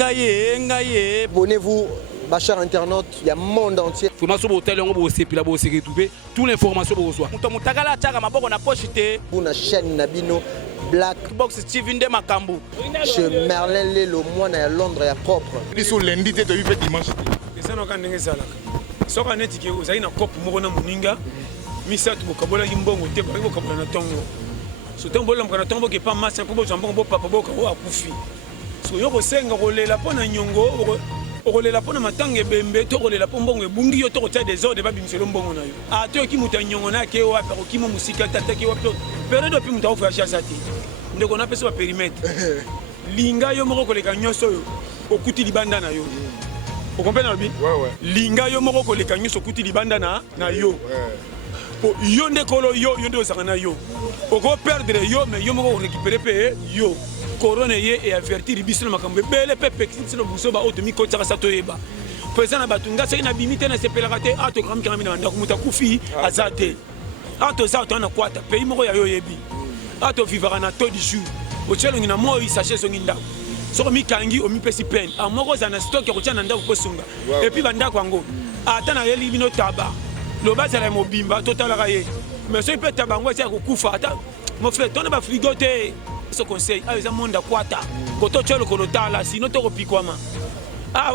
Abonnez-vous, ma chère internaute, il y a un monde entier. Toute l'information pour reçoit. Pour la chaîne Nabino Black Box Steven de Makambu. Chez Merlin Lelo, moi à Londres est propre. Sur lundi, tu as eu dimanche. C'est ça qu'on a dit. So quand est-ce que vous avez une coupe pour na muninga, misa tu bokabola yimbongo te ba bokabola na tongo. So tongo bola mkana tongo ke pa masa pour jambon bo papa boka o akufi. So yo ko senga ko lela pona nyongo o lela pona matange bembe to ko lela pombongo ebungi yo to ko tsa des ordres ba bimiselo mbongo na yo. A to ki muta nyongo na ke wa pero ki mo musika tata ke wa pero do pi muta ofa cha ti. Ndeko na pesa ba périmètre. Linga yo moko ko leka nyoso yo okuti libanda na yo. Vous comprenez bien? Ouais. Linga yo moko koleka nyoso kuti libanda na yo. Po yo ndekolo yo nde osakana yo. Oko perdre yo mais yo moko récupérer pe yo. Corona ye et avertir biso makambo bele pepe kisino buso ba otomi ko tsaka sato yeba. Pesa na batunga seki na bimite na sepela kate ato kram kram na ndako muta kufi azate. Ato za to na kwata pe moko ya yo yebi. Ato vivara na to du jour. O tshelo ngina mo isache so nginda. Soko mikangi o mipesi pen amoko za na stock ya kotiana ndako kosunga et puis banda kwango ata na yeli bino taba lo bazala mobimba totalaka ye mais so peut tabango ya kokufa ata mon frère tona ba frigote ce conseil a eza monde kwata koto tshelo kolotala sino to kopikwama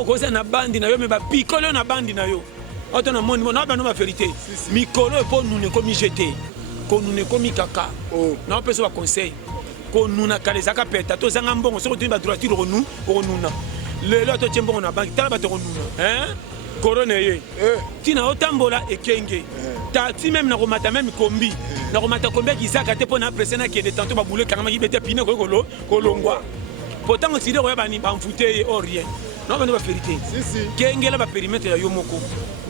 ko za na bandi na yo me ba pikolo na bandi na yo auto na monde na ba no ba vérité mikolo e po nous ne komi jeter ko nous ne komi kaka na peso ba conseil ko nuna kalezaka peta to zanga mbongo soko tuni ba droiture ko nuna lelo to tshembongo na banki tala ba to nuna corona ye tina otambola ekenge tati même na komata même kombi na komata kombi ki saka te pona presse na kende tanto ba boule kangama ki bete pine ko longwa pourtant si de ko ba ni ba mfute o rien non ba vérité kenge la ba périmètre ya yo moko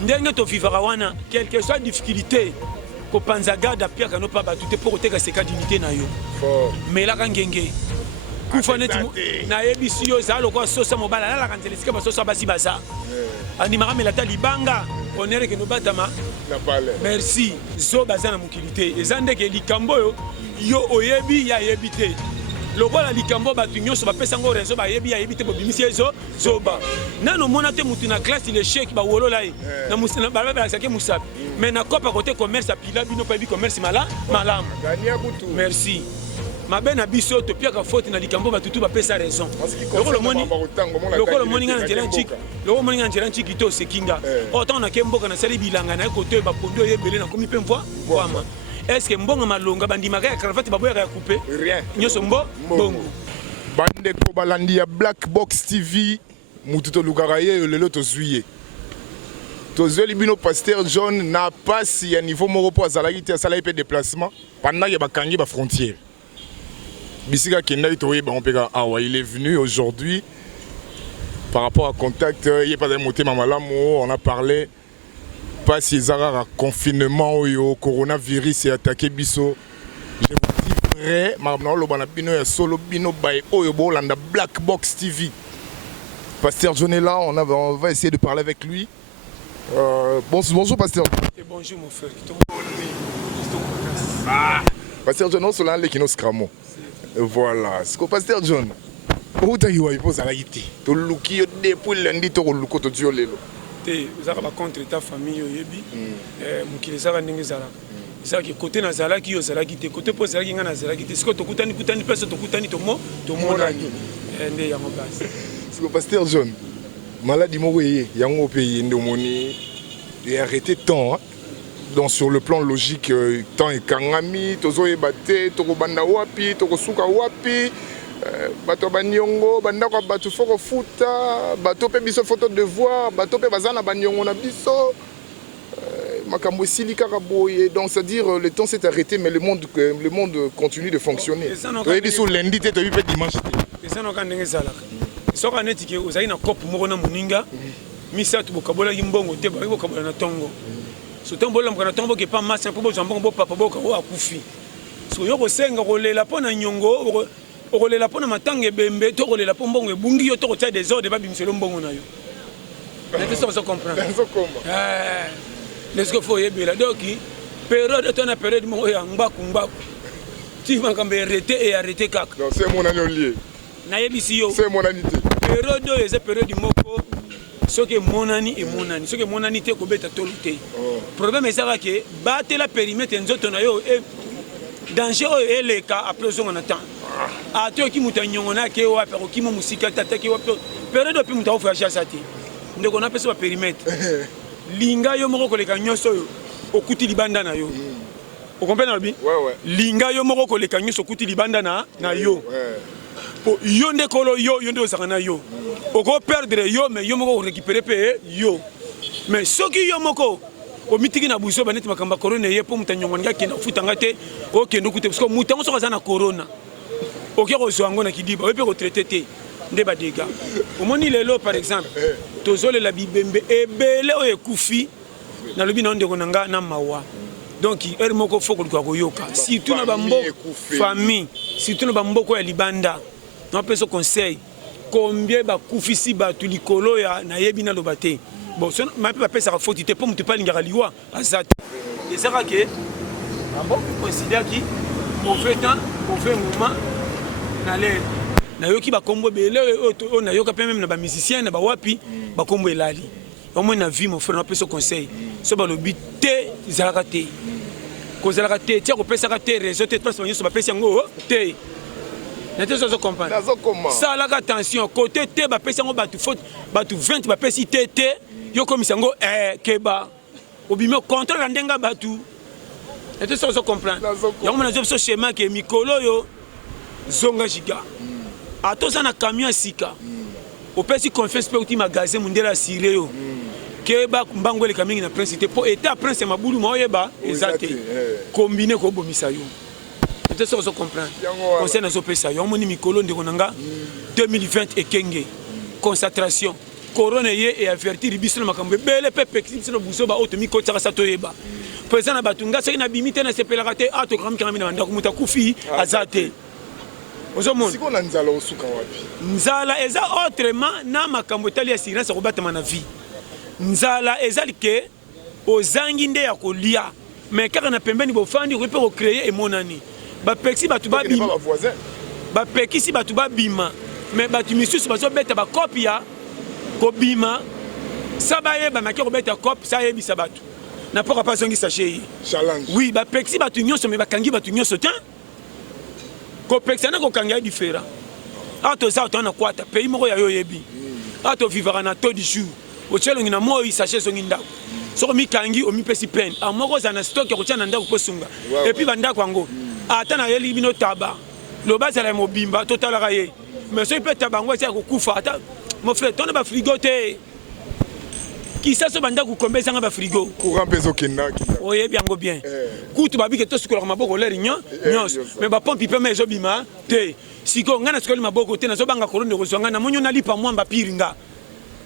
ndenge to vivara wana quelque soit difficulté ko panza garde pia kano pa ba tout pour teka seka dignité na yo mais la kangenge kufaneti na ebisi yo za lokwa sosa mobala la kanzeli sika ba sosa basi baza ani maramela ta libanga onere ke no batama na pale merci zo baza na mukilité ezande ke likambo yo oyebi ya yebite lokola likambo batu nyonso bapesa ngo raison ba yebi ya yebite bo bimisi ezo zoba nano mona te mutu na classe le chèque ba wolola e na musina ba ba sake musabi mais na kopa côté commerce a pila bino pa bi commerce malam merci mabe na biso to piaka faute na likambo batutu bapesa raison lokolo moni nga njela nchiki lokolo moni nga njela nchiki to sekinga autant na kemboka na sali bilanga na côté ba pondo yebele na komi pemvoi kwama est-ce que mbonga malonga bandimaka ya cravate baboya ya couper rien nyoso bongo bande ko balandi ya Black Box TV mututo lukaka ye lelo to zuye to zueli bino Pasteur John na passe ya niveau moko po azalaki te asala pe déplacement pendant ya bakangi ba frontière bisika kenda itoye ba mpeka awa il est venu aujourd'hui par rapport à contact il est pas de motema malamu on a parlé pas si ezara confinement oyo coronavirus et attaqué biso je vous dis vrai maintenant lo bana bino ya solo bino bay oyo bo landa Black Box TV Pasteur John est là on va essayer de parler avec lui bonjour Pasteur et bonjour mon frère Pasteur John on sola le kino scramo voilà ce que Pasteur John où tu as pose à la guité to luki yo depuis lundi to luko to dio lelo te zaka ba contre ta famille yo yebi mukile zaka ndenge zala zaki côté na zala ki yo zala ki te côté po zala ki nga na zala ki te siko to kutani peso to kutani to monani nde ya mobasi ce que Pasteur John maladie mo weye yango pays ndo moni et arrêter temps donc sur le plan logique temps et kangami tozo ebate to ko banda wapi to ko suka wapi bato banyongo bandako bato foko futa bato pe biso photo de voir bato pe bazana banyongo na biso makambo silika kaboye donc c'est à dire le temps s'est arrêté mais le monde continue de fonctionner to biso lundi te to pe dimanche te ça no kandenge sala soka neti ke ozali na coupe moko na muninga misa tu bokabola yimbongo te ba bokabola na tongo so tombola mkana tombo ke pa masa po jambon bo papa boka o akufi so yo ko senga ko lela pona nyongo okolela pona matange bembe to kolela po mbongo ebungi yo to ko tsa des ordres ba bimiselo mbongo na yo mais ça on comprend est-ce que faut yebela donc période to na période mo ya ngbaku ti makambe arrêter et arrêter kaka non c'est mon année lié na yebisi yo c'est mon anité période oyo eza période moko soki emonani soki emonani te kobeta tolo te problème ezaka ke batela périmètre nzoto na yo danger oyo eleka après ozonga na temps atoyoki moto anyongo na ake wapi akokima mosika tataki wapi période oyo mpe moto akovoyage asa te ndeko napesa bapérimètre linga yo moko koleka nyonso oyo okuti libanda na yo okomprene nalobi linga yo moko koleka nyonso okuti libanda na yo po yo nde kolo yo nde ozaka na yo okoperdre yo mais yo moko korécupere mpe yo mais soki yo moko omitiki na buso baneti makambo ya corona ye mpo moto anyongwani akende kofutanga te okende okute parce que moto yango soki aza na corona oke kozwa yango na kidiba oye mpe kotraite te nde badega omoni lelo par exemple tozolela bibembe ebele oyo ekufi nalobi na ndeko na nga na mawa donc ere moko fo koluka koyoka surtout na bamboka famille surtout na bamboka ya libanda napesa conseil combien bakufisi bato likolo ya nayebi naloba te bon mape bapesaka foti te mpo moto mpe alingaka liwa aza te ezaka ke considère ki mauvais temps mauvais moment na lere nayoki bakombo ebele oyo nayoka mpe meme na bamusicien na bawapi bakombo elali omoi na vie mon frère napesa conseil so balobi te ezalaka te kozalaka te tia kopesaka te réseau te place banyonso bapesi yango te nete so comprendre salaka attention côté te bapesi yango bato faute bato 20 bapesi te yo komisa yango keba obimi contrôle na ndenga bato nete so comprendre yango mona zo biso schéma ke mikolo yo zonga giga atoza na camion sika opesi confiance pe uti magasin mundela asire yo keba mbango eleka mingi na prince te po eta prince mabulu ma oyeba ezate combiner ko bomisa yo nete so comprendre conseil na zo pesa yo moni mikolo ndeko nanga 2020 ekenge concentration corona ye et avertir biso na makambo bele pepe biso na buso ba auto miko tsaka sato yeba pesa na batunga seki na bimite na sepelaka te ato kram kram na ndako muta kufi azate ozomona siko na nzala osuka wapi nzala eza autrement na makambo tali ya silence ko batama na vie nzala ezali ke ozangi nde ya kolia mais kaka na pembeni bofandi ko pe ko créer emonani bapexi batu babima bapekisi batu babima mais batu misusu bazo beta ba copia ko bima sabaye ba makero beta cop ça yebisa batu na poko pas zongi sachet challenge oui bapexi batu nyonso mais bakangi batu nyonso te ko pexana ko kanga différent ato za to na kwata pays moko ya yo yebi ato vivara na taux du jour o chelongi na moi sachet zongi ndako soko mikangi o mipesi peine amoko za na stock ko tshana ndako ko sunga et puis bandako yango ata na yeli bino taba lo bazala mobimba total raye mais so peut tabango esa ko kufa ata mon frère ton ba frigo te qui ça so bandako kombeza nga ba frigo courant peso kenda oye biango bien kutu babike to sikola maboko leri nyos mais ba pompe pe mezo bima te siko ngana sikola maboko te na so banga kolonde ko swanga na monyo na lipa mwamba piringa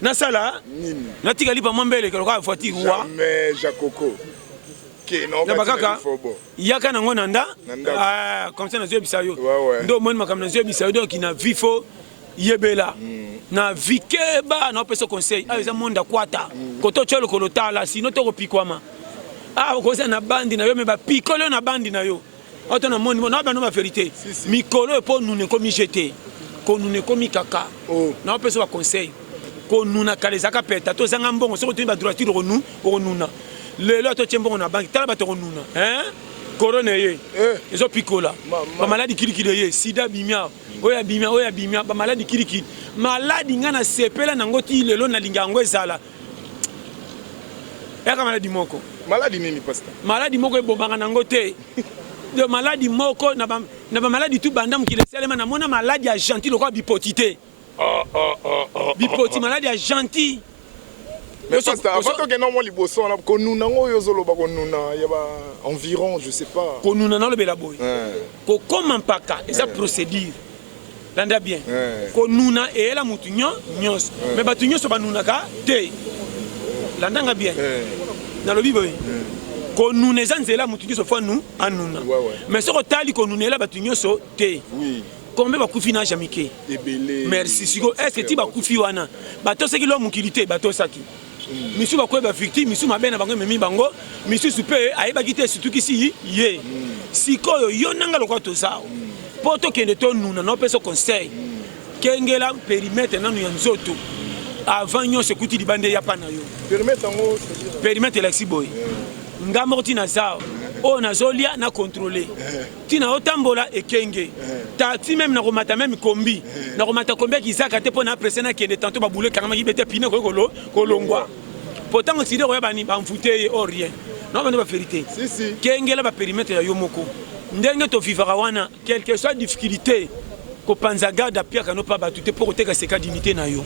na sala na tika lipa mwambele ko ka voiture wa mais jakoko ke no bakaka yaka nango nanda comme ça na zo bisayo ndo moni makam na zo bisayo donc na vifo yebela na vikeba na opesa conseil eza monde kwata koto cholo kolotala sino to kopikwama koza na bandi na yo me ba pikolo na bandi na yo auto na monde na ba no ba vérité mikolo po nous ne komi jeter ko nous ne komi kaka na opesa conseil ko nous na kalezaka peta to zanga mbongo soko to ba droiture onuna lelo to tshembo na banki tala ba to onuna corona ye ezo pikola ba maladie kilikili ye sida bimia oya bimia ba maladie kilikili maladie ngana sepela nango ti lelo na linga ngo ezala yaka maladie moko maladie nini pasteur maladie moko ebobanga nango te de maladie moko na ba maladie tout bandam ki leselema na mona maladie ya gentil lokwa bipotité bipoti maladie ya gentil mais pasteur avant que non mo liboso na ko nuna ngo yozolo ba ko nuna ya ba environ je sais pas ko nuna na lobela boy ko comment paka eza procédure landa bien ko nuna e la mutu nyos mais batu nyos ba nuna ka te landa bien na lobi boy ko nuna eza nzela mutu nyos fo nu anuna mais so ko tali ko nuna la batu nyos te oui combien bakufi na jamike merci siko est-ce que ti bakufi wana bato seki lo mukilité bato saki misu bakoye ba victime misu mabe na bango memi bango misu supe ayebaki te surtout kisi ye sikoyo yo nanga lokwa tozao poto kende to nuna na opesa conseil kengela périmètre nanu ya nzoto avant nyonso ekuti libanda ya pa na yo périmètre elakisi boye nga moko ntina zao oyo nazolia na contrôle ntina otambola ekenge taxi même nakomata même kombi nakomata kombi akizaka te mpo na apresse nakende tanto babule kangamaki bete pine koyi kolongwa pourtant oside koya bani bamfute ye o rien non bande bavérité kengela bapérimètre ya yo moko ndenge tovivaka wana quelque soit difficulté kopanza garde apiaka no pa bato te mpo koteka seka dignité na yo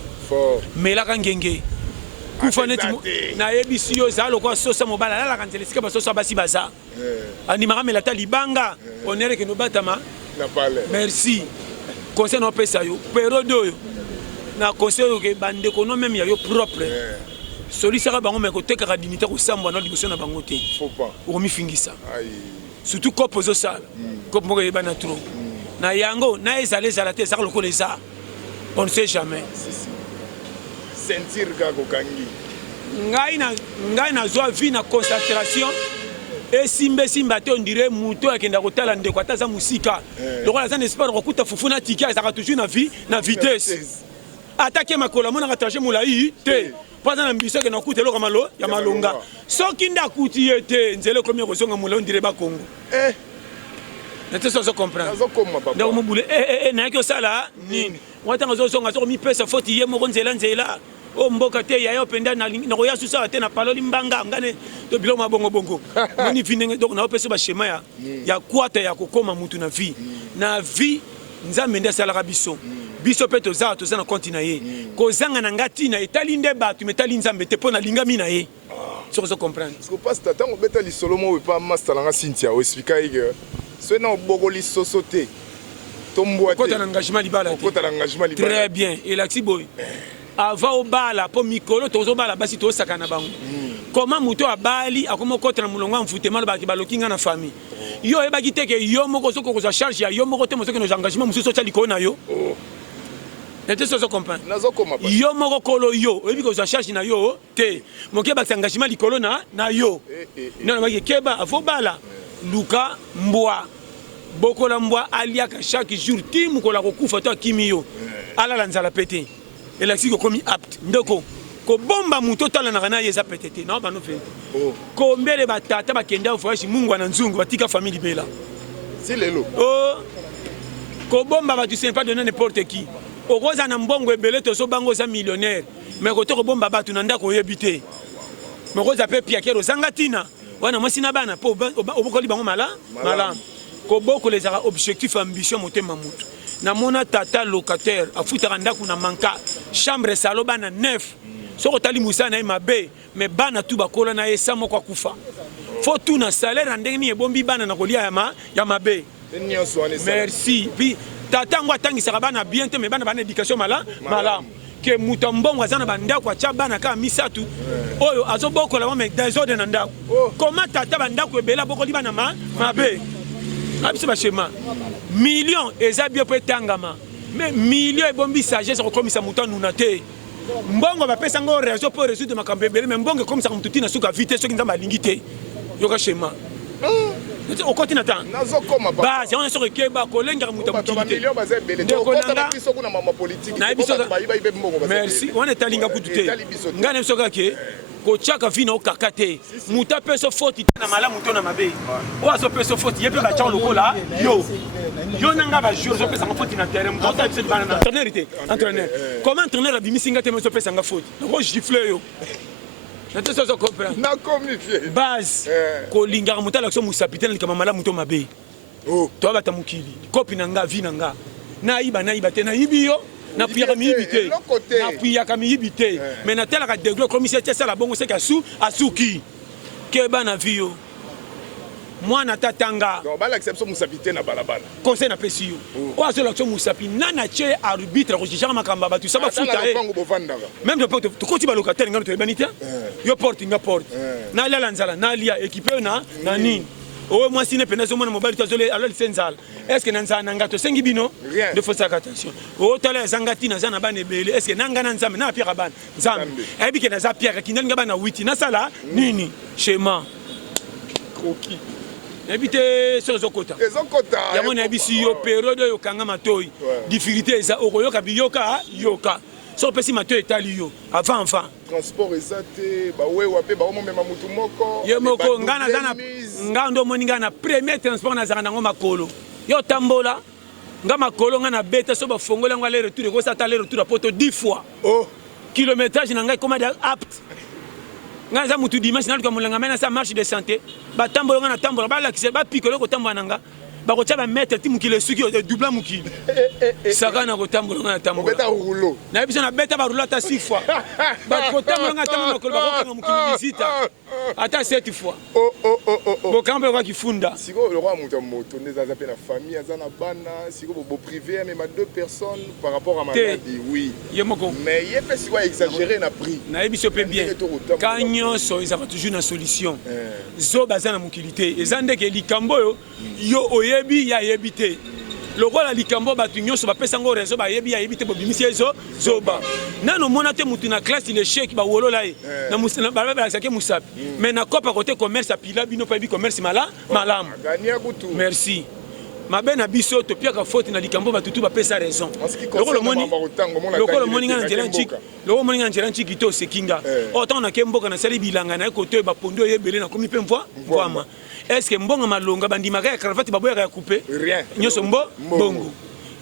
melaka ngenge kufa neti nayebisi yo ezala lokola sosa mobala alalaka nzela esika basosa basi baza andimaka mela ata libanga onere kende obatama merci conseil na opesa yo periode oyo na conseil oyo ke bandeko no meme ya yo propre solisaka bango me kotekaka dignité kosambwa na liboso na bango te okomifingisa surtout kopo ozosala kopo moko eyeba na tro na yango na ezala te ezaka lokola eza on ne sait jamais sentir kako kangi ngai nazwa vie na concentration esimba te ondire muto akenda kotala ndeko ata aza mosika lokola aza na espoir kokuta fufu na tiki ezalaka toujours na vitesse atake makolo amonaka trajet molai te mpo aza na mbiso akenda kokuta eloko ya malonga soki nde akuti ye te nzela ekomi kozonga molai ondire bakongo nete so azo comprendre ndeko mobule nayaki osala nini watanga ozozonga azokomipesa foti ye moko nzela o mboka te yaya openda nakoya susala te na paloli mbanga ngane to biloko mabongobongo moni vi ndenge donc naopesa bashema ya kwata ya kokoma mutu na vie nzambe nde asalaka biso mpe toza na konti na ye kozanga na nga ntina etali nde bato metali nzambe te mpo nalingami na ye soki ozo comprendre pasta ntango obeta lisolo mo epa masalanga sintia oexplika eke soki na obokoli soso te okota na engagement libala te très bien elakisi boye avant obala mpo mikolo tozobala basi tozosaka na bango koma moto abali akoma okota na molongo ya mfutema lobaki baloki nga na famille yo oyebaki te ke yo moko soki okozwa charge ya yo moko te mosoki noza engagement mosusu otya likolo na yo nete sozo comprendre yo moko kolo yo oyebi kozwa charge na yo te moki ebakisa engagement likolo na yo nde nabaki keba avobala luka mbwa bokola mbwa aliaka chaque jour ti mokola kokufa to akimi yo alala nzala pe te elakisi kokomi apte ndeko kobomba moto otalanaka na ye eza pete te nao bano fe kombele batata bakende voyage mungwa na nzungu batika famille libela kobomba bato ce n'est pas donné n'importe qui okoza na mbongo ebele tozobango oza millionnaire mais kote kobomba bato na ndako oyebi te mokoza mpe piakere ozanga ntina wana mwasi na bana mpo obokoli bango malamu kobokola ezaka objectif ambition motema motu namona tata locataire afutaka ndako na manka chambre salo bana 9 soko tali musana na ye mabe me bana tu bakola na ye sa moko akufa fo tu na salaire na ndenge nini ebombi bana na kolia ya mabe merci puis tata ngo atangisaka bana bien te me bana bana éducation malamu ke muta mbongo aza na bandako atya bana kaka misatu oyo azobokola mo me desordre na ndako koma tata bandako ebele abokoli bana mabe abiso bashema million eza bio mpo etangama mais million ebombi sagesse kokomisa moto anuna te mbongo bapesa ngo réseau mpo résoudre makambo ebele mais mbongo ekomisaka motu ntina suka vite soki nzambe alingi te yoka shema okoti na tan basi yango soki ekeba kolengaka moto merci wana etalinga kutu te ngai na biso kake kotiaka vi na okaka te moto apeso foti te na malamu to na mabe oyo azopeso foti ye mpe batiaka lokola yo nanga bajour ozopesanga foti na terrain moto otala biso libana na entraîneur te entraîneur comment entraîneur abimisinga te me ozopesanga foti nakogifle yo nate sozo comprendre base kolingaka moto alakso mosapi te na likama malamu to mabe toa bata mokili kopi na nga vi na nga nayiba te nayibi yo napuyaka miyibi te mais natelaka degré commissaire te asala bongo seki asuki keba na vi yo mwana tatanga conseil napesi yo oyo azolakso mosapi nani atie arbitre akojijaka makambo ya bato sa bafuta ye même tokoti balocataire ngano toyebani te yo porte nga porte naliala nzala nalia équipe na nini oyo mwasi ne pena ezomona mobali to alolisa nzala estce na nzala na nga tosengi bino nde fosaka attention otala ezanga ntina aza na bana ebele estce nanga na nzambe napiaka bana nzambe ayebi ke naza piaka kindali nga bana 8 nasala nini shema Habité sur Zokota. Yango na bisi yo période yo kanga matoi. Difficulté eza okoyoka biyoka yoka. So pesi matoi etali yo avant. Transport ezate ba we wape ba omo mema mutu moko. Ye moko ngana ngando moninga na premier transport na zanga ngo makolo. Yo tambola nga makolo nga na beta so ba fongola ngo aller retour ko sa aller retour à poto 10 fois. Oh, kilométrage na ngai comme apte. Nga za mutu dimanche na lukamulanga mena sa marche de santé. Ba tambola nga na tambola ba la kise ba pikolo ko tambola nanga. Ba ko taba mettre ti mukile suki double mukile. Saka na ko tambola nga na tambola. beta rouleau. Na biso na beta ba rouleau ta 6 fois. Ba ko tambola nga tambola makolo ba ko kanga mukile visita. Ata 7 fois. Bo kambe kwa kifunda. Siko le roi mutu moto neza za pe na famille azana bana, siko bo privé même à 2 personnes par rapport à maladie. Oui. Yemoko. Mais il peut soit exagéré na prix. Na biso pe bien. Kanyo so ils ont toujours une solution. Zo bazana mukilité. Ezande ke likambo yo oyebi ya yebite. Lokola likambo batu nyonso bapesa ngo rezo ba yebi ya yebite bo bimisi ezo zoba. Nano mona te mutu na classe il échec ba wolola e. Na musina ba ba sake musapi. Mais na kopa côté commerce apila bino pa bi commerce malam. Gania butu. Merci. Mabe na biso to pia ka faute na likambo batutu bapesa raison. Lokolo moni nga njela nchiki. Lokolo moni nga njela nchiki to sekinga. Autant na kemboka na sali bilanga na côté ba pondo yebele na komi pe mvwa. Est-ce que mbonga malonga bandimaka ya cravate baboya ya couper? Rien. Nyoso bongo.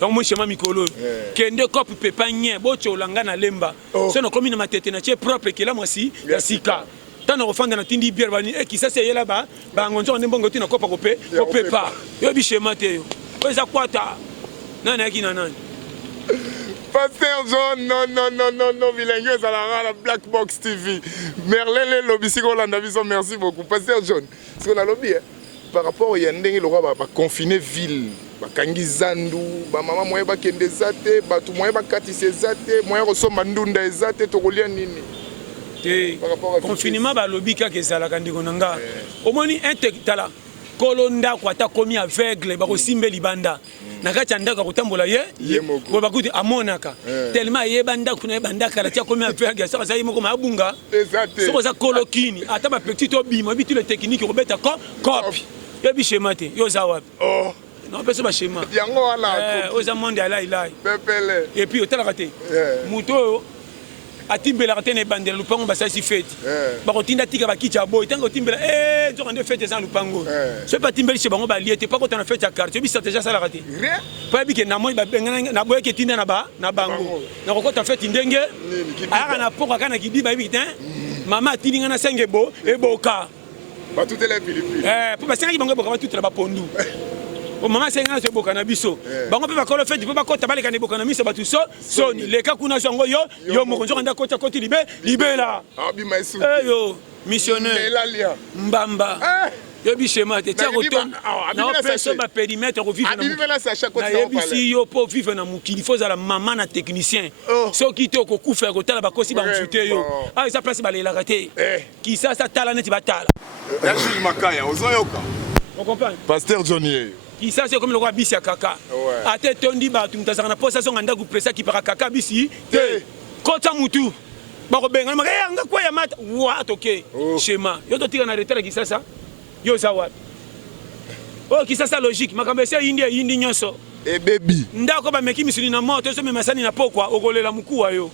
Donc moi chema mikolo. Kende cop pepa nye bocho langa na lemba. So na komi na matete na che propre kila mwasi ya sika. Tana ofanda na tindi bière bani e kisa se yela ba ngonzo na mbongo tina kopa kope pa. Yo bi chema te yo. Oza kwata. Nana yaki na nani? Pasteur John, non, Vilengue, la Black Box TV. Merlele, lobby, Rolanda, merci beaucoup. Pasteur John, ce qu'on a lobby, par rapport au Yandeng, le roi va confiner ville. Bakangi zandu, ba mama moye ba kende zate, batu moye ba katise zate, moye resomba ndunda ezate, tokolia nini? Confinement ba lobby ka kezala kandiko nanga. Omoni intellectuala. Kolonda kwa ta komi aveugle ba ko simbe libanda. Nakati andaka kutambola ye bo bakuti amonaka tellement yebanda kuna yebanda kala tia komi aveugle ça ça yimo ko mabunga soko za kolokini ata ba petit to bima bitu le technique ko beta copie yebi schéma te yo za wapi non peso ba schéma yango wala oza monde ala ilai pepele et puis otala kate muto atimbela katene bandela lupango basasi fete bakotinda tika bakicha boy tango timbela nzokande fete za lupango so pa timbeli che bango baliete pa kota na fete ya quartier bi stratégie sala kate pa bike na moyi babengana na boye ke tinda na bango na kokota fete ndenge aka na poka kana kidiba bi tin mama tininga na sengebo eboka ba toutes les Philippines po basenga ki bango eboka ba toute ba pondu o mama senga na boka na biso bango pe bakolo fete pe bakota baleka ne boka na miso batu so ni leka kuna songo yo mokonzo kanda kota koti libela abi maisu yo missionnaire mbamba yo bichema te tia koton na peso ba périmètre ko vivre na yebisi yo po vivre na mukili faut la maman na technicien so ki to ko kufa ko tala ba kosi ba mfute yo ça place ba lela kate ki ça tala neti batala ya Jules Makaya ozoyoka on comprend Pasteur Johnny qui ça c'est comme le roi bisi ya kaka ate tondi ba tumtazana na posa so nganda ku presa ki para kaka bisi te kota mutu ba ko benga nga kwa ya mata wa toke schéma yo to tika na retard ki ça yo za wapi ki ça logique makambe se yindi nyonso e baby ndako ba meki misuni na moto so mema sani na pokwa okolela mukua yo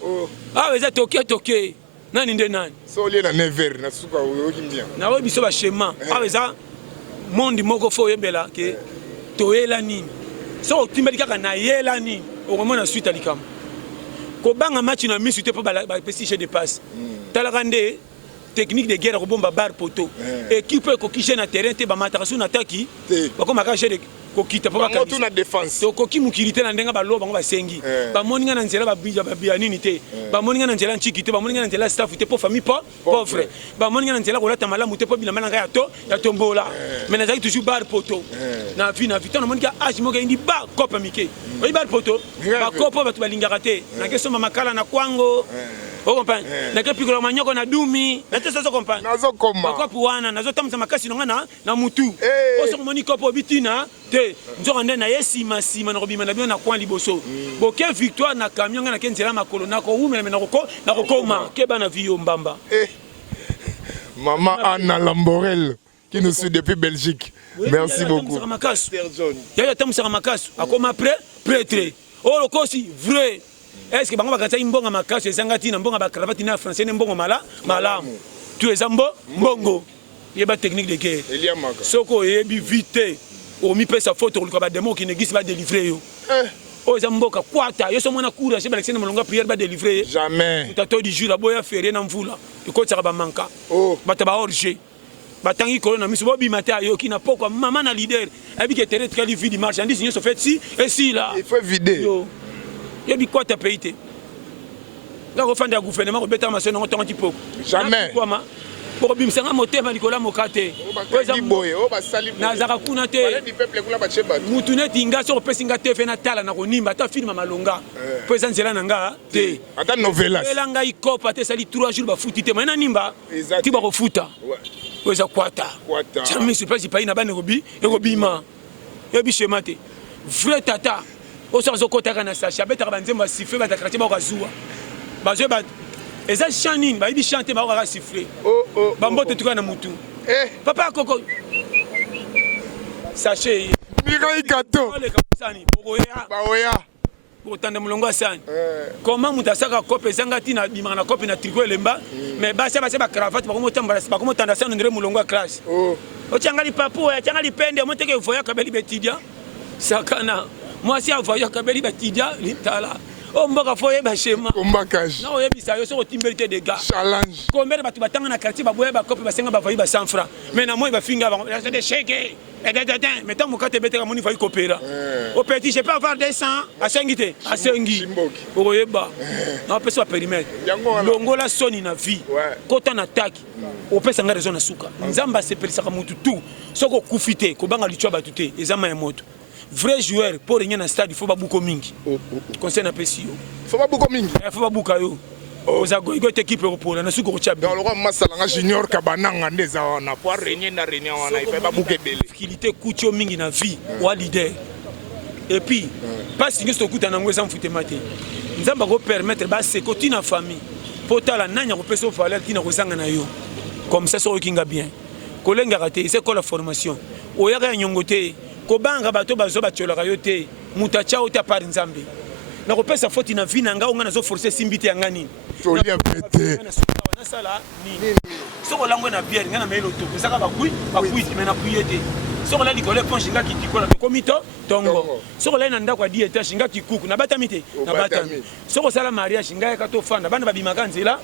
weza toke nani nde nani so lie na never na suka okimbia na we biso ba schéma weza monde moko fo yebela ke toyela nini so timbeli kaka na yela nini okomona suite alikam ko banga match na misu te po ba pesi chez de passe talaka nde technique de guerre ko bomba bar poto équipe ko kishe na terrain te ba matarasu na taki ba ko makaje de ko kita po ba ka na défense to ko kimukilité na ndenga ba lo bango ba sengi ba moninga na nzela ba bija ba bia nini te ba moninga na nzela nchiki te ba moninga na nzela staff te po famille pauvre ba moninga na nzela ko lata malamu te po bila malanga ya tombola mais na zaki toujours bar poto na vi to na moninga age mo ga indi ba kopa mike oyi bar poto ba kopo ba to balingaka te na keso makala na kwango o comprendre na ke pikolo manyoko na dumi na te so comprendre nazo koma kopo wana nazo tamza makasi nonga na mutu o so moni kopo bitina te nzoka nde na yesima na kobima na bino na coin liboso boke victoire na camion na kenzela makolo na ko umela na kokoma ke bana vio mbamba Maman Anna Lamborel qui nous suit depuis Belgique Merci beaucoup. Yaya tambusaka makasu akoma prêtre. Oh lokosi vrai. Est-ce que bango bakata imbonga makasu ezanga tina mbonga ba cravate na français ne mbongo malamu. Tu es mbongo. Yeba technique de guerre. Eliamaka. Soko yebi vite. O mi pesa photo ko ba demo qui ne gisse ba délivrer yo. Oh zamboka kwata yo so mona courage ba Alexandre Malonga prière ba délivrer. Jamais. Tato di jour aboya férié na mvula. Iko tsaka ba manka. Oh. Bata ba orge. Batangi corona miso bobi mata yo ki na poko maman na leader. Abi ke tere très vite di marchandise ni so fait si et si là. Il faut vider. Yo. Yebi kwata paité. Nga ko fanda gouvernement ko beta maso no tonga tipoko. Jamais. Pour bimsanga motema likola mokate nazaka kuna te mutune tinga so pesinga te fena tala na konimba ta filma malonga po eza nzela na nga te ata novelas elanga ikopa te sali 3 jours bafuti te maina nimba ti bakofuta po eza kwata jamais se passe pas ina bana ekobima yebi shema te vrai tata oso azokotaka na sashi abetaka banzembo asife batakrati bakokazuwa bazwe ba eza chanine ba ibi chanter ba ka siffler bambote tuka na mutu papa koko sachet Mirai Kato le kapsani baoya pour tande mulongo sani comment mutasaka kope zanga tina bimana kope na tricot elemba mais basa ba cravate ba komo tambala ba komo tanda sani ndire mulongo classe o changali papu ya changali pende moteke voya kabeli betidia sakana moi si avoya kabeli betidia litala o mboka foye ba shema kombakage na oyebisa yo so timberité de gars challenge combien batu batanga na quartier baboya ba kope basenga ba vayi ba 100 francs mais na moi ba finga ba de chèque mais tant mon kate beteka moni vayi kopera au petit je peux avoir 200 à sengite à sengi oyeba na pesa périmètre longola soni na vie kota na taki o pesa nga raison na suka nzamba se pelisaka mutu tout soko kufite ko banga lichwa batute ezama ya moto vrai joueur pour rien na stade il faut babuko mingi conseil na pesio faut babuko mingi il faut babuka yo oza goigo équipe européenne na suko chabi dans le roi masalanga junior kabananga ndeza wana pour régner na réunion wana il faut babuke belé difficulté kucho mingi na vie wa leader et puis pas signer ce kuta na ngweza mfutema te nzamba ko permettre ba se koti na famille potala nanya ko peso valeur tina ko sanga na yo comme ça so kinga bien kolenga raté c'est quoi la formation oyaka nyongote kobanga bato bazo bacholaka yo te mutacha ota par nzambe na kopesa faute na vie na nga onga nazo forcer simbite yanga nini toli a pété na sala nini soko lango na bière nga na melo to saka bakui mais na kuyete soko la likole ponche nga kitikola to komito tongo soko la na ndako a dieta shinga kikuku na batami te na batami soko sala mariage nga ka to fanda bana babimaka nzela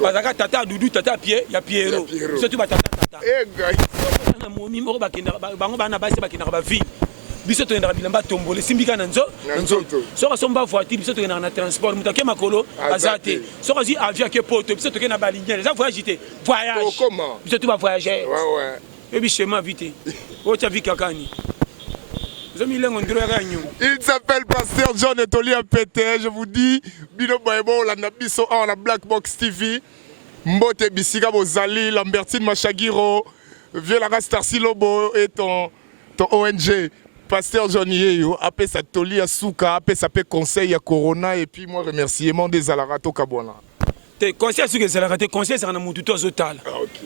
bazaka tata dudu tata pied ya piero surtout batata guys na momi moko bakenda bango bana basi bakenda ba vie biso to ndaka bilamba tombole simbika na nzoto soko somba voiture biso to na transport mutake makolo azate soko zi avion ke poto biso to ke na balinière za voyage te voyage biso to ba voyager ouais et bi schéma vite o cha vikakani zomi lengo ndiro ya kanyu il s'appelle Pasteur John Etoli Pété je vous dis bino boyebo la biso on la Black Box TV mbote bisika bozali Lambertine Machagiro Vieux la Starcy Lobo et ton ONG Pasteur John Yeyo après sa toli à souka après sa conseil à Corona et puis moi remerciement des alarato kabwana te conseil sur les alarato conseil ça na mutu to zotal OK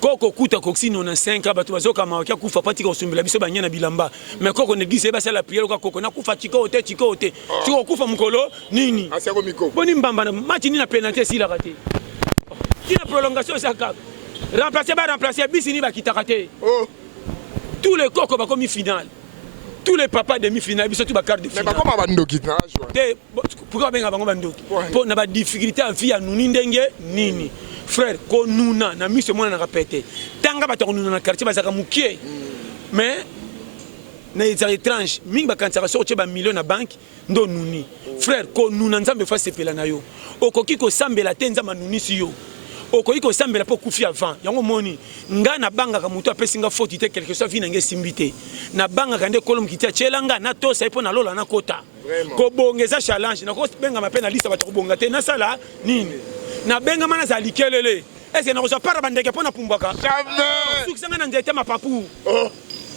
koko kuta koksino na 5 bato bazoka maokia kufa pati ko sumbela biso banya na bilamba mais koko ne gise ba sala prière ko koko na kufa chiko te tiko kufa mukolo nini asiako miko boni mbamba na match ni na penalty si la raté kina prolongation ça cap remplacer bisini ba kitakate tous les koko ba comme finale tous les papas demi-finale biso tu ba quart de finale mais ba comme bandoki na te pourquoi benga bango bandoki pour na ba difficulté en vie ya nuni ndenge nini frère ko nuna na miso mona na répéter tanga ba to nuna na quartier bazaka mukie mais na eza étrange mingi ba kansaka so ba million na banque ndo nuni frère ko nuna nzambe fa sepela na yo okoki ko sambela te nzamba nuni si yo okoki ko sambela po kufi avant yango moni nga na banga ka mutu apesi nga faute te quelque soit vina nge simbite na banga ka nde kolom kitia chelanga na to sai po na lola na kota ko bongeza challenge na ko benga mapena lista ba to bonga te na sala nini na benga mana za likelele est-ce na ko para bandeke po na pumbaka jamais sukisanga na nzete mapapu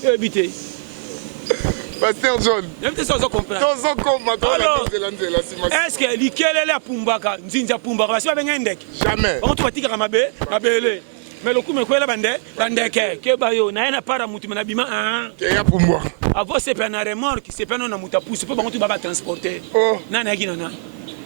ebite Pasteur John est-ce que likelele apumbaka nzinzi apumbaka basi babenga ndeke jamais on tu batika mabele mais le coup me kwela bande ke ba yo na ena para mutu na bima ke ya pumbwa avant c'est pas na remorque c'est pas non na muta pousse pas bango tu ba transporter na na gina na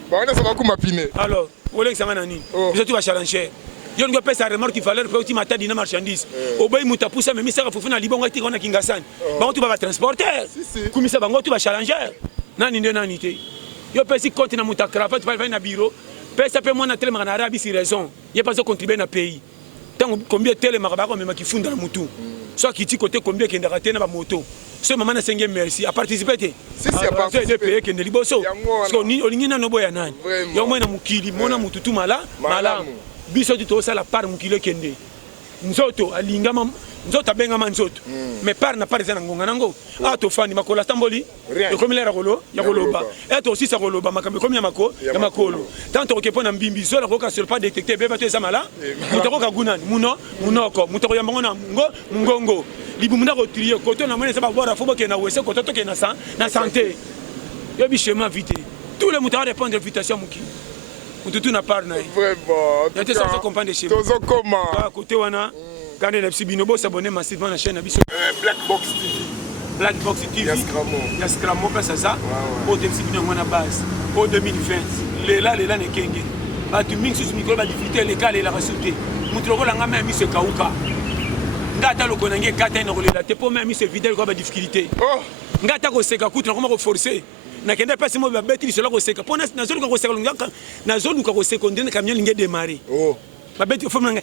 ba on a ça va kuma pine alors wole que ça va nani biso tu va challenger yo ngo pesa remorque valeur pe ultima tadi na marchandise obey muta pousse mais misaka fufu na libongo ti kona kingasani bango tu ba transporter kumisa bango tu va challenger nani nde nani te yo pesi compte na muta cravate va na bureau pesa pe moi na tele na arabi si raison il pas contribuer na pays tant combien tele maraba ko même qui funda na mutu soit qui ti côté combien qui ndaka tena ba moto ce maman na senge merci a participer si a participer de pays qui ndi liboso parce que ni olingi na nobo ya nani yo moi na mukili mona mututu mala biso tu to sala par mukile kende nzoto alingama nzoto abengama nzoto mais par na par za ngonga nango to fani makola tamboli e comme la rolo ya koloba et to aussi sa koloba makambe comme ya makolo tant to kepo na mbimbi zo la koka sur pas détecter beba to zamala mutoko ka gunani munoko mutoko ya mbona ngongo libu munda ko trier koto na mona sa ba bora fo boke na wese koto to ke na santé yo bi chemin vite tous les moutons répondent à l'invitation muki mututu na par na vraiment ya te ça comprendre chez moi tozo comment à côté wana quand les petits binobo s'abonner massivement à la chaîne Black Box TV. Black Box TV. Yaskramo pesa ça. Au début bino ngona base. Au 2020. Lela ne kenge. Ba tu mix sur micro ba difficulté les cas la resouté. Mutroko la ngama mi se kauka. Ngata lo konange gata ina kolela te po même se vidéo ko ba difficulté. Ngata ko seka kutu na ko forcer. Na kende pesa mo ba betri cela ko seka. Po na zone ko seka ngaka na zone ko seka ndene camion linge démarrer. babeti fomu nanga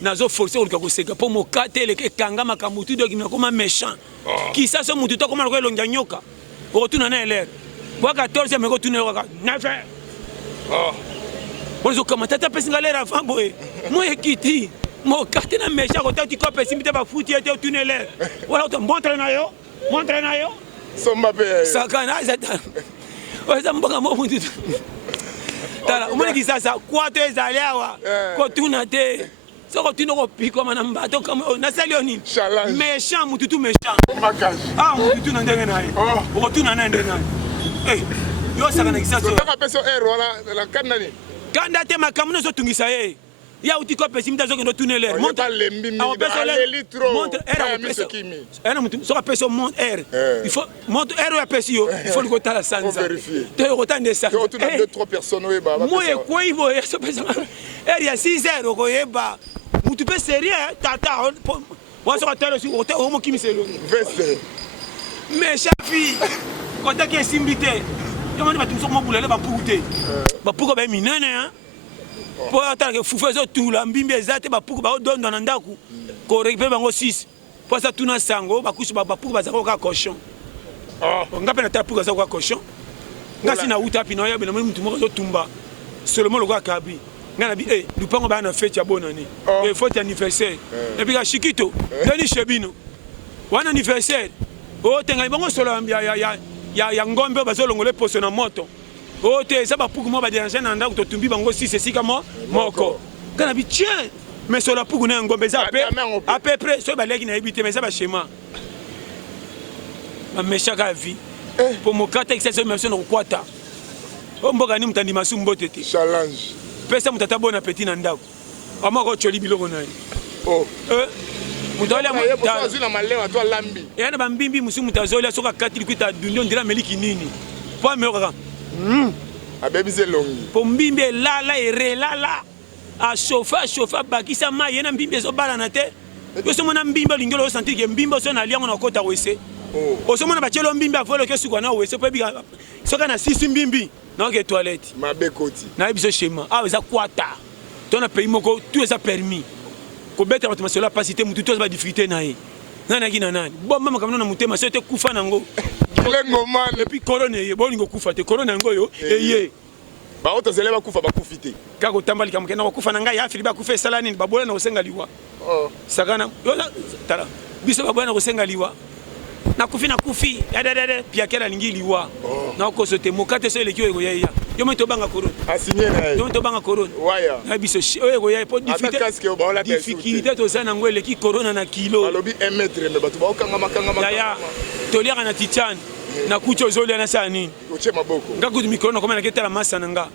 nazo forcer oluka koseka po mokate eleke kanga makambo tu doki nakoma méchant kisa so mutu to koma ko elonga nyoka okotuna na elere kwa 14 meko tuna kwa 9 bonzo kama tata pesinga lera avant boye mo ekiti mokate na méchant ko tati ko pesi mite ba futi ete tuna elere wala to montre na yo somba pe sakana zata oza mboka mo mutu tala umone kisasa kwato ezali awa kotuna te soko tino ko piko mana mbato kama na salioni méchant mututu méchant mututu na ndenge naye okotuna na ndenge naye yo saka na kisasa saka peso wala la kanani kanda te makambo no tungisa ye ya utiko pesi mita zoke no tunele montre montre era peso era mutu soka peso montre il faut montre era ya pesi yo il faut le kotala sanza te kotande ça to tuna 2-3 personnes we ba moye ko ibo ya so pesa era ya 6 ko yeba mutu pe sérieux tata wa so kotala si o te o mo kimiselo veste mais chafi kota ke simbite yo mani batu so mo bulele ba pukute ba puko ba minene hein po ataka fufu ezo tula mbimbi ezate bapuku ba odondo na ndaku ko récupérer bango 6 po sa tuna sango bakushi bapuku bazako ka cochon ngape na tapuku bazako ka cochon ngasi na uta pino ya bena mutu moko zo tumba seulement le gars kabi ngana bi lupango ba na fête ya bonani et fête anniversaire et puis ka shikito deni shebino wana anniversaire tenga bango solo ya ngombe bazolongole poso na moto ote ça va pour moi ba déranger na ndako to tumbi bango si c'est sika moko kana bi tiens mais sur la pour na ngombe za à peu près so ba leki na ebité mais ça ba schéma ma meshaka vie pour mo kata excès même sur kwata o mboka ni mutandi masumbo tete challenge pesa mutata bon appétit na ndako amako choli biloko na mutawala mutazina malewa to lambi yana bambimbi musu mutazolia soka katili kuita dundo ndira meliki nini po meoka abebise longi po mbimbi elala erelala achauffa bakisa mai ye na mbimbi ezobala na te yo somona mbimbi olingelo osentir ke mbimbi oso na liango na okota wese osomona batielo mbimbi afolo ke suka na wese po ebika soka na sisi mbimbi naoke toilette mabe koti na biso schéma awa eza kwata to na pays moko tout eza permis kobeta bato masolo apasité mutu to eza badifficulté na ye nani aki na nani bomba makambo na motema so te kufa nango lengo man et puis corona ye bolingo kufa te corona ngo yo eye ba otozele bakufa bakufite kako otambali kamke na kufa na ngai ya fili bakufa esala nini babola na kosenga liwa sakana yo tala biso babola na kosenga liwa na kufi ya dede pia kela lingi liwa na ko sote mokate so lekio ego ya yo meto banga corona asigné na yo meto banga corona waya na biso ego ya po difficulté to sana ngwele ki corona na kilo alobi 1 mètre me batu ba okanga makanga ya toliaka na titiane na kucho ozolia na saa nini otie maboko nga kutu mikolo na komana ketala masa na nga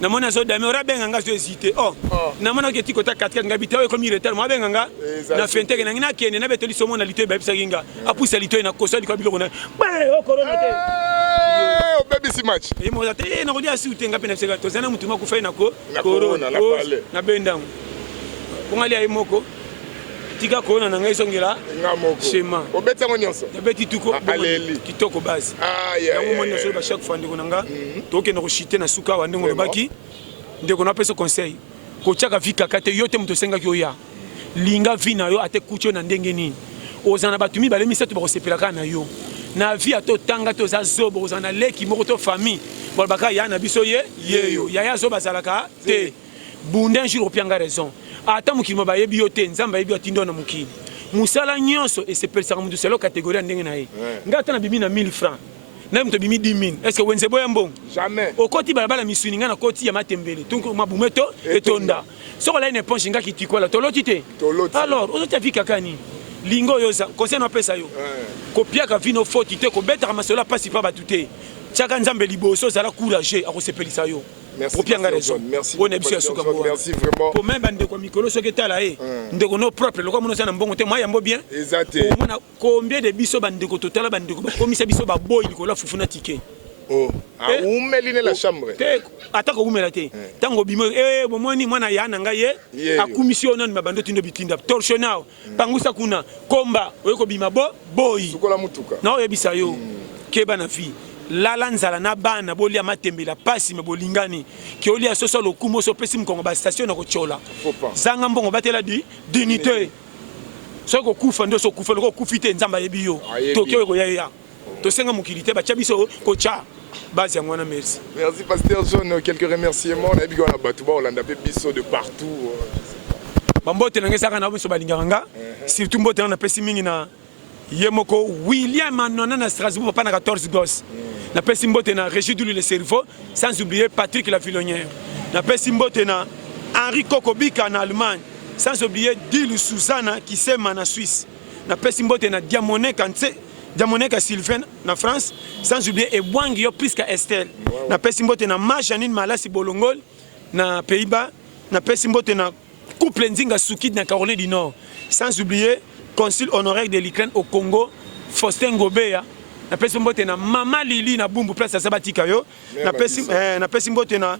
na mona zo dame ora benga nga zo hésité na mona ke tikota 4 nga bitawe ko mi retard mo benga nga na fenteke na ngina kende na betoli somo na lito ba bisa kinga apusa lito na kosa liko biloko na ba o corona te o baby si match e mo zate na kodia si utenga pena seka to zana mutuma ku fa na ko corona la pale na bendango bongali ay moko tika corona na ngai songela ngamoko shema obeta ngonyonso beti tuko aleli kitoko base yango moni so ba chaque fois ndeko nanga toke na ko chiter na suka wa ndeko lobaki ndeko na pesa conseil ko chaka vika kate yote mto senga ki oya linga vina yo ate kucho na ndenge nini ozana batumi bale misato ba ko sepelaka na yo na vie ato tanga to za zobo ozana leki moko to famille bolbaka ya na biso ye yeyo ya zo bazalaka te bunda un jour opianga raison ata mukili bayebi yo te nzamba yebi atindo na mukili musala nyonso esepelisaka mutu selo catégorie ndenge na ye nga ata na bimi na 1000 francs na mto bimi 10 000 est-ce que wenze boya mbongo jamais okoti balabala misuni nga na koti ya matembele tunko mabumeto etonda soko la ine ponche nga kitikola toloti te alors ozoti afika kani lingo yoza conseil na pesa yo kopiaka vino foti te kobetaka masolo pasi pa batu te tiaka nzambe liboso zala courage akosepelisa yo merci vraiment pour même bande ko mikolo soki tala ndeko no propre lokwa mono sana mbongo te moi yambo bien exacté mona combien de biso bande ko totala bande ko komisa biso ba boy likola fufuna tike umeline la chambre te atako umela te tango bimo bomoni mwana ya na ngai akumisi ona mabando tindo bitinda torsionao pangusa kuna komba oyeko bima boy sukola mutuka na oyebisa yo keba na vie lala nzala na bana bolia matembela pasi me bolingani ki olia soso lokumo so pesi mkongo ba station na kochola zanga mbongo batela di dignité so ko kufa ndo so kufa loko kufite nzamba yebi yo tokyo ko ya to senga mukilité ba chabiso ko cha base ya mwana merci pasteur John quelques remerciements na bigo na batuba olanda pe biso de partout bambote na ngesaka na biso balinganga surtout mbote na pesi mingi na Yemoko William Anona na Strasbourg papa na 14 gosses. Na pesi mbote na Régis Douli le cerveau sans oublier Patrick la Villonnière. Na pesi mbote na Henri Kokobika en Allemagne sans oublier Dilu Susanna qui s'aime en Suisse. Na pesi mbote na Diamonek Sylvain na France sans oublier Ebwangio Priska Estelle. Na pesi mbote na Majanine Malasi Bolongol na Pays-Bas. Na pesi mbote na couple Nzinga Soukid na Caroline du Nord. Sans oublier consul honoraire de l'Ukraine au Congo, Faustin Gobeya. Na pesi mbote na Mama Lili na Bumbu place à Sabatika yo. Na pesi mbote na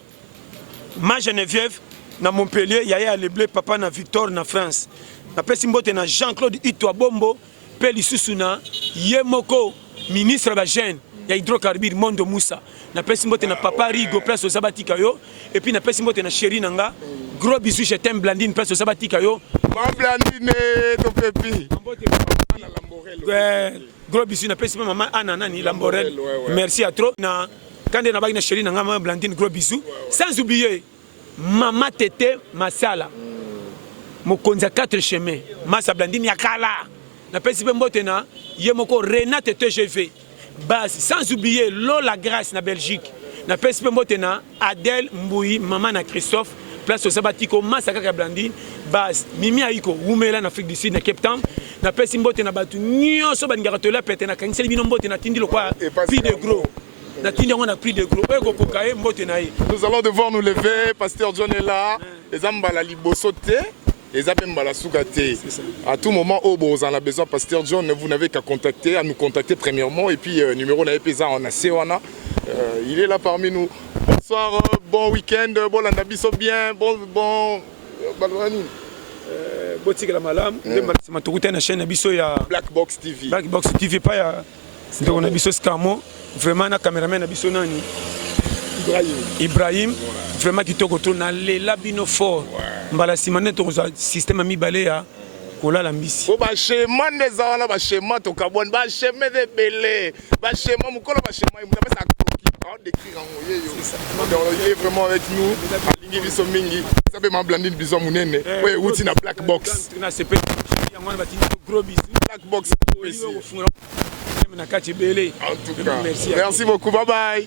Ma Geneviève na Montpellier, Yaya Leblé papa na Victor na France. Na pesi mbote na Jean-Claude Itwa Bombo, Peli Susuna, Yemoko ministre ba jeune ya hydrocarbure Mondo Moussa. Na pesi mbote na Papa Rigo place au Sabatika yo et puis na pesi mbote na Chéri Nanga. Gros bisous, je t'aime Blandine place au Sabatika yo. Ma Blandine ton pépi. Gros bisous na pesi maman Anna Nani Lamborel. Merci à trop. Na quand na bagina Chéri Nanga ma Blandine gros bisous. Sans oublier Mama Tété Masala. Mokonza 4 chemins. Massa Blandine yakala. Na pesi mbote na Yemoko Renate TGV. Base sans oublier Lola Grace na Belgique. Na pesi mbote na Adèle Mboui maman na Christophe. Place au Sabatiko Masaka Blandine base Mimi Aiko Wumela en Afrique du Sud na Cape Town na pesi mbote na batu nyonso baningaka tola pete na kanisa bino mbote na tindi lokwa prix de gros na tindi on a prix de gros eko kokaye mbote na ye. Nous allons devoir nous lever. Pasteur John est là les ambala libosote les abembala soukate à tout moment au bon on a besoin Pasteur John vous n'avez qu'à contacter à nous contacter premièrement et puis numéro na epesa on a Sewana il est là parmi nous. Bonsoir, bon week-end, bon landabiso bien, bon balwani. Botika la malam, c'est ma tourute na chaîne biso ya Black Box TV. Black Box TV pas ya c'est on a biso Scamo, vraiment na cameraman na biso nani Ibrahim, vraiment qui toko to na lela bino fort. Mbala simane to système mi balé ya kola la mbisi. Ba schéma neza wana ba schéma to kabone ba schéma de belé, ba schéma mukolo ba schéma mu na d'écrire en moyen il est vraiment avec nous alingi biso mingi ça peut m'emblander biso munene ouais outi na Black Box na CP gros bisous Black Box na kati belé en tout cas merci beaucoup bye bye.